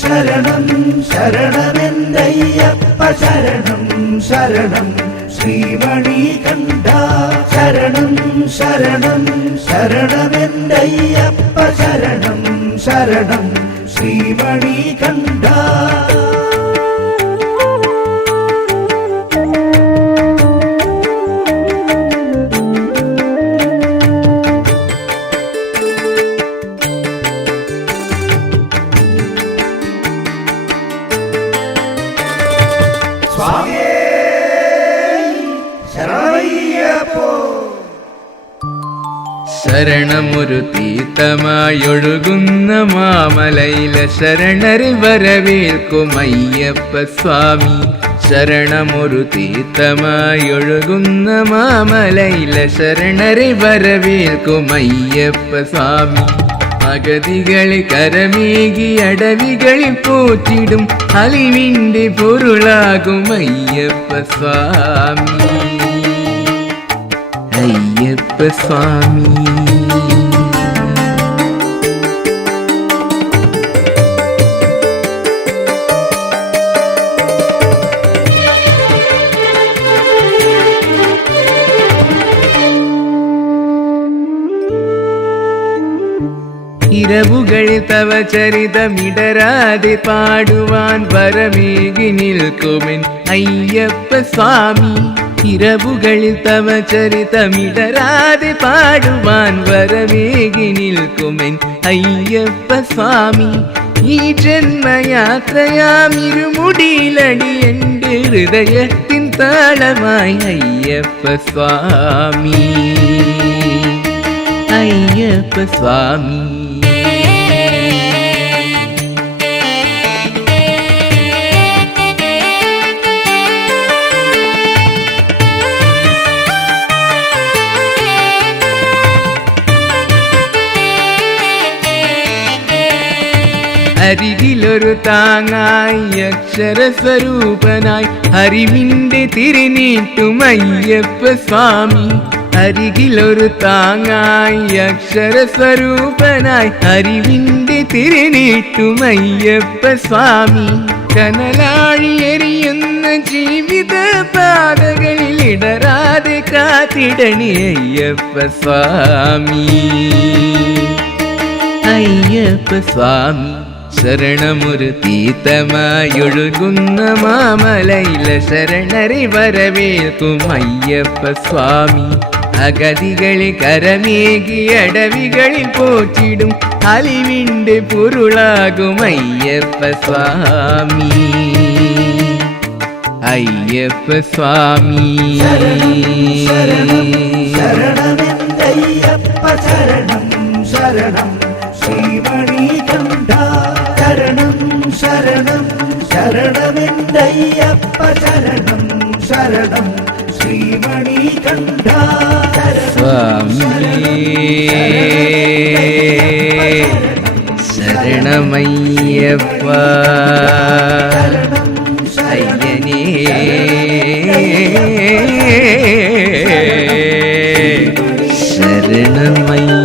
ശരണം ശരണമെന്തയ്യപ്പ ശരണം ശരണം ശ്രീമണികണ്ഠ ശരണം ശരണം ശരണമെന്തയ്യപ്പ ശരണം ശരണം ശ്രീമണികണ്ഠ ശരണമൊരു തീർത്ഥമായൊഴുകുന്ന മാമലയിലെ ശരണരെ വരവേൽക്കും അയ്യപ്പ സ്വാമി. ശരണമൊരു തീർത്ഥമായൊഴുകുന്ന മാമലയിലെ ശരണരെ വരവേൽക്കും അയ്യപ്പ സ്വാമി. അഗതികളെ കരമേകി അടവികളിൽ പോറ്റിടും അലിവിൻ്റെ പൊരുളാകും അയ്യപ്പ സ്വാമി. അയ്യപ്പ സ്വാമി ഇരവുകൾ തവ ചരിതമിടരാതെ പാടുവാൻ വരമേകി നിൽക്കുമെൻ അയ്യപ്പ സ്വാമി. ഇരവുകളിൽ തവ ചരിതമിടരാതെ പാടുവാൻ വരമേകി നിൽക്കുമെൻ അയ്യപ്പ സ്വാമി. ഈ ജന്മയാത്രയാം ഇരുമുടിയിലടി എൻ്റെ ഹൃദയത്തിൻ താളമായി അയ്യപ്പ സ്വാമി. അയ്യപ്പ സ്വാമി അരികിലൊരു താങ്ങായി അക്ഷരസ്വരൂപനായി അറിവിൻ്റെ തിരിനീട്ടും അയ്യപ്പ സ്വാമി. അരികിലൊരു താങ്ങായി അക്ഷരസ്വരൂപനായി അറിവിൻ്റെ തിരിനീട്ടും അയ്യപ്പ സ്വാമി. കനലാഴി എരിയുന്ന ജീവിത പാതകളിൽ ഇടരാതെ കാത്തിടണി അയ്യപ്പ സ്വാമി. അയ്യപ്പ സ്വാമി ശരണമൊരു തീർത്ഥമായൊഴുകുന്ന മാമലയിലെ ശരണരെ വരവേൽക്കും അയ്യപ്പ സ്വാമി. അഗതികളെ കരമേകി അടവികളിൽ പോറ്റിടും അലിവിൻ്റെ പൊരുളാകും അയ്യപ്പ സ്വാമി. അയ്യപ്പ സ്വാമി ശരണമെന്തയ്യപ്പ ശരണം ശരണം ശ്രീമണികണ്ഠ ശരണം ശരണം ശരണമെന്തയ്യപ്പ ശരണം ശരണം ശ്രീമണികണ്ഠ സ്വാമി. ശരണമയ്യപ്പ അയ്യനേ ശരണമയ്യ